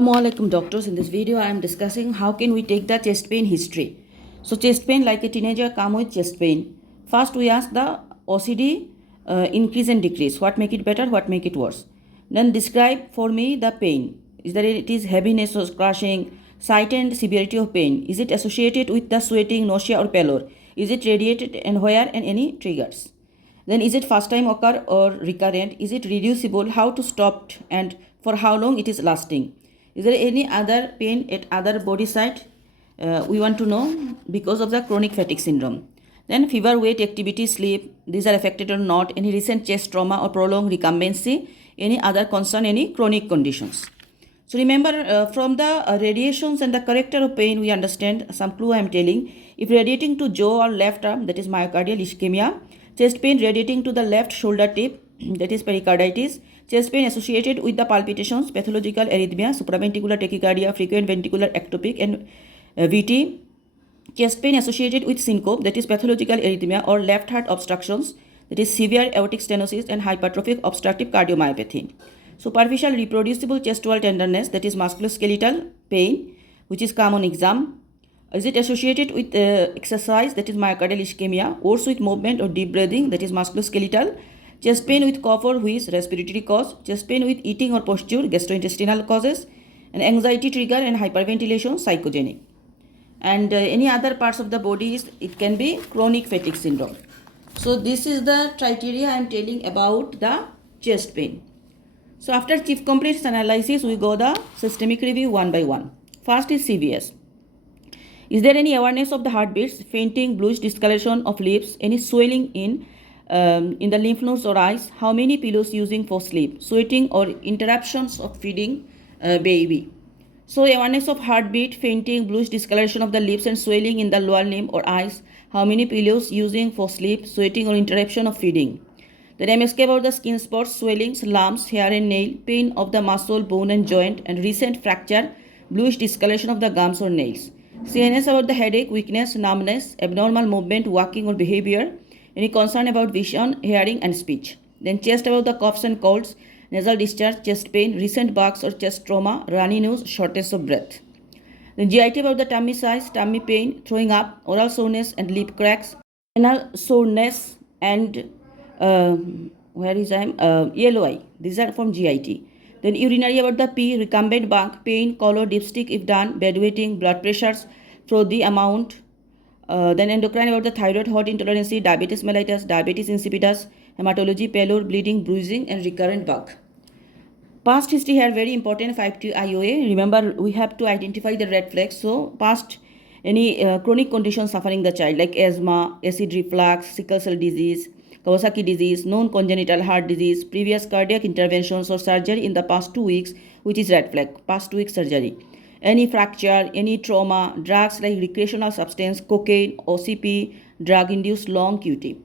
Assalamualaikum doctors. In this video I am discussing how can we take the chest pain history. So chest pain, like a teenager come with chest pain. First we ask the OCD increase and decrease. What make it better, what make it worse. Then describe for me the pain. Is that it is heaviness or crushing, sight and severity of pain. Is it associated with the sweating, nausea or pallor? Is it radiated and where and any triggers? Then is it first time occur or recurrent? Is it reducible? How to stop and for how long it is lasting? Is there any other pain at other body site? We want to know because of the chronic fatigue syndrome. Then fever, weight, activity, sleep, these are affected or not, any recent chest trauma or prolonged recumbency, any other concern, any chronic conditions. So remember from the radiations and the character of pain, we understand some clue I am telling. If radiating to jaw or left arm, that is myocardial ischemia. Chest pain radiating to the left shoulder tip, that is pericarditis. Chest pain associated with the palpitations, pathological arrhythmia, supraventricular tachycardia, frequent ventricular ectopic and VT. Chest pain associated with syncope, that is pathological arrhythmia or left heart obstructions, that is severe aortic stenosis and hypertrophic obstructive cardiomyopathy. Superficial reproducible chest wall tenderness, that is musculoskeletal pain, which is common exam. Is it associated with exercise, that is myocardial ischemia, or with movement or deep breathing, that is musculoskeletal. Chest pain with cough or wheeze, respiratory cause. Chest pain with eating or posture, gastrointestinal causes. And anxiety trigger and hyperventilation, psychogenic. And any other parts of the body, it can be chronic fatigue syndrome. So this is the criteria I am telling about the chest pain. So after chief complaints analysis, we go the systemic review one by one. First is CVS. Is there any awareness of the heartbeats, fainting, bluish discoloration of lips, any swelling in the lymph nodes or eyes? How many pillows using for sleep? Sweating or interruptions of feeding baby. So awareness of heartbeat, fainting, bluish discoloration of the lips and swelling in the lower limb or eyes. How many pillows using for sleep? Sweating or interruption of feeding. Then MSK about the skin spots, swellings, lumps, hair and nail, pain of the muscle, bone and joint, and recent fracture, bluish discoloration of the gums or nails. CNS about the headache, weakness, numbness, abnormal movement, walking or behavior, any concern about vision, hearing and speech. Then chest about the coughs and colds, nasal discharge, chest pain, recent bugs or chest trauma, runny nose, shortness of breath. Then GIT about the tummy size, tummy pain, throwing up, oral soreness and lip cracks, anal soreness and yellow eye. These are from GIT. Then urinary about the pee, recumbent bunk, pain, color, dipstick if done, bedwetting, blood pressures for the amount. Then endocrine about the thyroid, hot intolerance, diabetes mellitus, diabetes insipidus, hematology, pallor, bleeding, bruising and recurrent bug. Past history here very important, 5T IOA. Remember we have to identify the red flags. So past any chronic condition suffering the child like asthma, acid reflux, sickle cell disease, Kawasaki disease, known congenital heart disease, previous cardiac interventions or surgery in the past 2 weeks, which is red flag, past 2 weeks surgery. Any fracture, any trauma, drugs like recreational substance, cocaine, OCP, drug-induced long QT.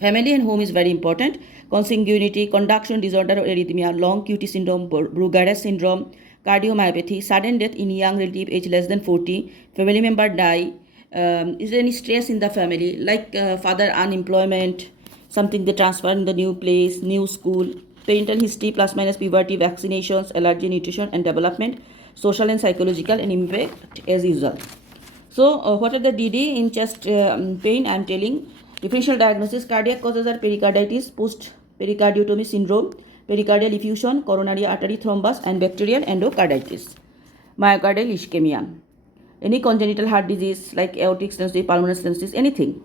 Family and home is very important. Consanguinity, conduction disorder or arrhythmia, long QT syndrome, Brugada syndrome, cardiomyopathy, sudden death in young relative age less than 40, family member die. Is there any stress in the family like father unemployment, something they transfer in the new place, new school, parental history plus minus puberty, vaccinations, allergy, nutrition and development, social and psychological and impact as usual. So what are the DD in chest pain? I am telling differential diagnosis. Cardiac causes are pericarditis, post pericardiotomy syndrome, pericardial effusion, coronary artery thrombus and bacterial endocarditis, myocardial ischemia. Any congenital heart disease like aortic stenosis, pulmonary stenosis, anything.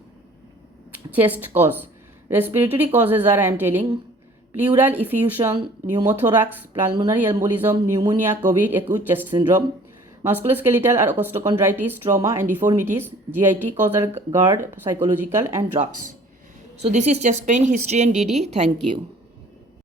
Chest cause. Respiratory causes are I am telling pleural effusion, pneumothorax, pulmonary embolism, pneumonia, COVID, acute chest syndrome, musculoskeletal or costochondritis, trauma and deformities, GIT cause are GERD, psychological and drugs. So this is chest pain history and DD. Thank you.